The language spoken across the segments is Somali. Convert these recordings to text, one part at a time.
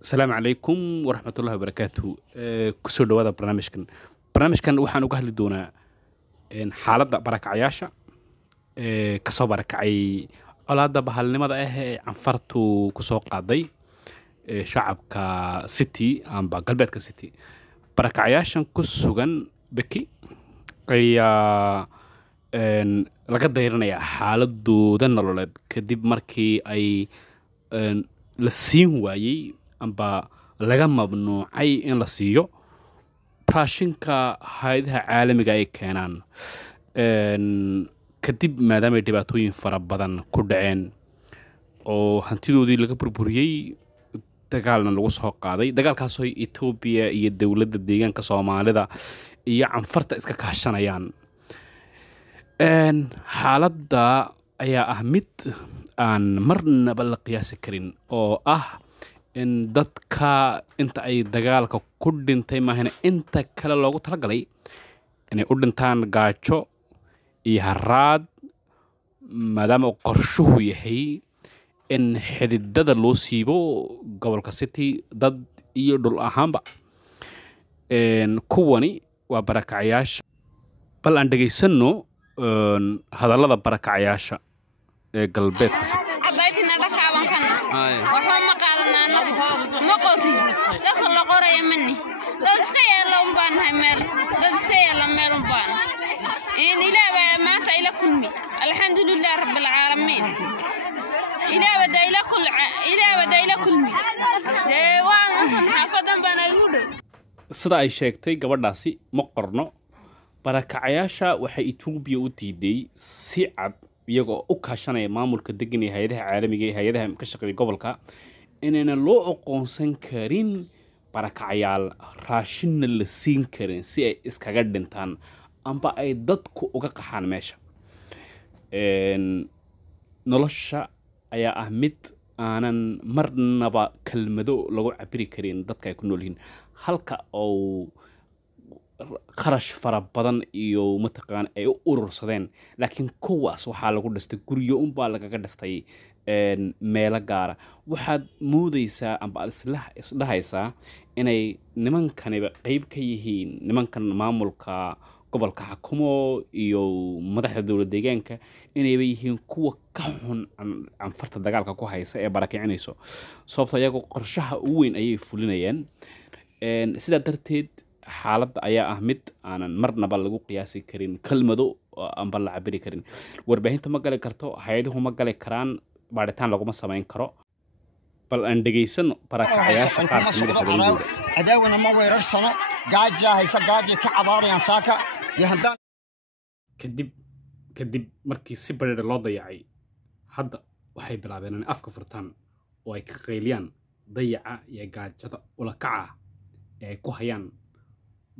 السلام عليكم ورحمة الله وبركاته. كسر دوّا برنامجكن waxaan uga hadli doonaa xaaladda barakacyaasha ka soo barakacay colaadda bahalnimada ah ee canfartu ku soo qaaday shacabka City amba galbeedka City. Barakacyaashan ku sugan Beki ayaa laga dayrinayaa xaaladooda nololeed kadib markii ay la siin waayey amba laga mamnuucay in la siiyo raashinka hay'adaha caalamiga ay keenaan kadib maadaama ay dhibaatooyin fara badan ku dhaceen oo hantidoodii laga burburiyey dagaalna lagu soo qaaday dagaalkaasoo Ethiopia iyo dawladda deegaanka Soomaalida iyo canfarta iska kaashanayaan xaaladda ayaa ah mid aan marnaba la qiyaasi karin oo ah in dadka inta ay dagaalka ku dhintay maahane inta kale loogu talagalay inay u dhintaan gaajo iyo haraad maadaama qorshuhu yahay in xididada loo siibo gobolka City dad iyo dhul ahaanba kuwani waa barakacyaasha bal aan dhageysano hadallada barakacyaasha ee galbeedka City. الحمد لله رب العالمين إلى بدايل كل وان حافظا بنا يرود sida ay sheegtay gabadhaasi ma qorno barakacyaasha waxay Ethiopia u diiday si cad iyagoo u kaashanaya maamulka degan ee hay'adaha caalamiga ee hay'adaha ka shaqeeya gobolka inayna loo aqoonsan karin barakacyaal raashin la siin karin si ay iskaga dhintaan amba ay dadku uga qaxaan meesha nolosha ayaa ah mid aanan marnaba kalmado lagu cabiri karin dadka ay ku nool yihiin halka oo kharash fara badan iyo mataqaan ay u urursadeen laakiin kuwaas waxaa lagu dhistay guryo unbaa lagaga dhistay meelo gaara waxaad moodaysaa amba isdhahaysaa inay nimankaniba qayb ka yihiin nimankan maamulka gobolka xakumo iyo madaxda dawladda deegaanka inayba yihiin kuwa ka xun canfarta dagaalka ku haysa ee barakicinayso sababtoo iyagu qorshaha ugu weyn ayay fulinayaan sidaa darteed xaaladda ayaa ah mid aanan marnaba lagu qiyaasi karin kalmado amba la cabiri karin warbaahinta ma gali karto hay'aduhu ma gali karaan baaritaan laguma samayn karo bal aan dhageysano barakacyaasha qaar ka mid ah hadalladooda adaawna ma weerarsano gaaja haysa gaaja ka cabaarayaan saaka kadib markii si bareer loo dayacay hadda waxay bilaabeen inay afka furtaan oo ay ka qayliyaan dayaca iyo gaajada ula kaca ee ay ku hayaan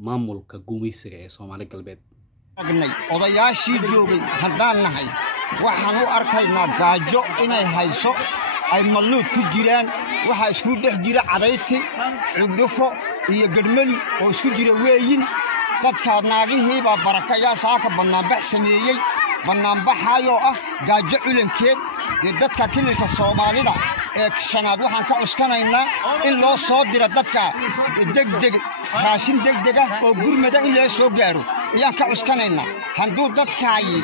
maamulka gumaysiga ee Soomaali galbeed odayaashii joogay haddaan nahay waxaan u arkaynaa gaajo inay hayso ay malluud ku jiraan waxa isku dhex jira cadayti cudufo iyo gadmali oo isku jira weeyin dadka naagihii baa barakaya saaka banaanbax sameeyay banaanbaxayo ah gaajo culankeed dadka kililka Soomaalida ee shanaad waxaan ka cuskanaynaa in loo soo diro dadka degdeg raashin degdeg ah oo gurmada in la soo gaaro ayaan ka cuskanaynaa handuu dadkaayi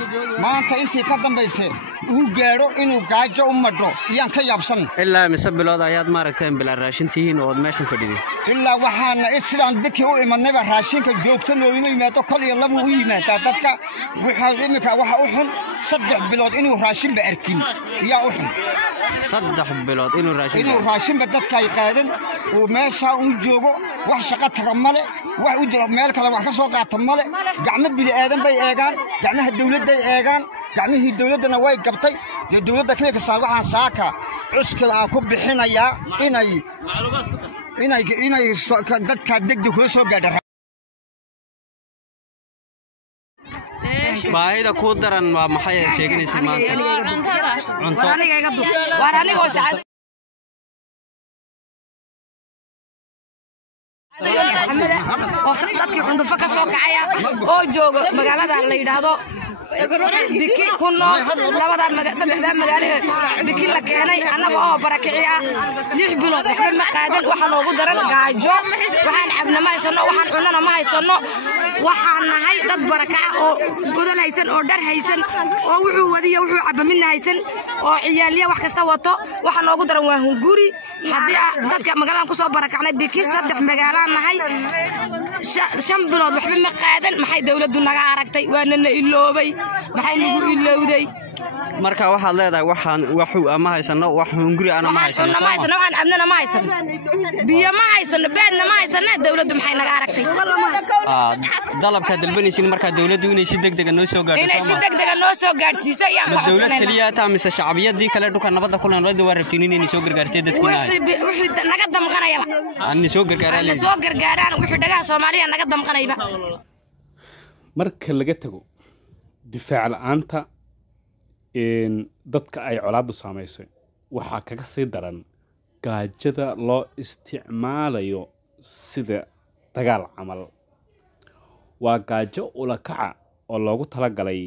maanta intii ka dambaysay uu gaaro inuu gaajo u madho ayaan ka yaabsan ilaa mise bilood ayaad maaragteen bilaa raashintihiin oo meeshan fadhiday ilaa waxaana sidaan Beki u imanayba raashinka joogto nooyima yimaado kal iyo laba u yimaada dadka waxa imika waxa u xun 3 bilood inuu raashin ba arkin yaa u xun 3 bilood inuu raashin ba dadka ay qaadan oo meesha uu joogo wax shaqo taga male wax u jiro meel kale wax ka soo qaata male gacmo bili aadan bay eegaan gacmaha dawladda ay eegaan gacmihii dawladana way gabtay dawladda kale ka saan waxaan saaka cuskada aan ku bixinayaa inay dadka degdeg ku soo gaadho baahida ku daran waa maxay sheeganaysaa maanta cunto aniga iga dub war aniga saacad dadkii cundufo ka soo kacaya oo jooga magaalada la yiraahdo biki ku nool saddexda magaalo biki la keenay annaga oo barakiciya 6 bilood waxba ma qaadan waxa loogu daran gaajo waxaan cabna ma haysano waxaan cunana ma haysano waxaan nahay dad barakaca oo godol haysan oo dhar haysan oo wuxuu wadiyo wuxuu cabba midna haysan oo ciyaaliya wax kasta wato waxa loogu daran waa hunguri hadii dadka magaalada ku soo barakacnay biki saddex magaalo nahay 5 bilood waxba ma qaadan maxay dawladdu naga aragtay waana iloobay maxay nagu ilowday marka waxaad leedahay waxaan ama haysano wax hunguri ana ma haysano waxaan abnana ma haysano biyo ma haysano beedna ma haysano dawladdu maxay naga aragtay dalabka dalbanaysin marka dawladdu inay si degdeg ah noo soo gaarto inay si degdeg ah noo soo gaarsiiso ayaan ku dawlad kaliya taamise shacbiyadii kale dhulka nabadda ku leeyahay waa rabtiin inay soo gargaartay dadkina wixii naga damqanaya aan soo gargaaraan wixii dhagaha Soomaaliya naga damqanayba marka laga tago difaac la'aanta dadka ay colaadu saameysay waxa kaga sii daran gaajada loo isticmaalayo sida dagaal camal waa gaajo ula kaca oo loogu talagalay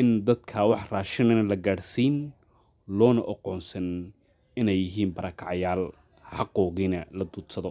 in dadka wax raashin la gaarsiin loona aqoonsan inay yihiin barakacayaal xaqoogiina la duudsado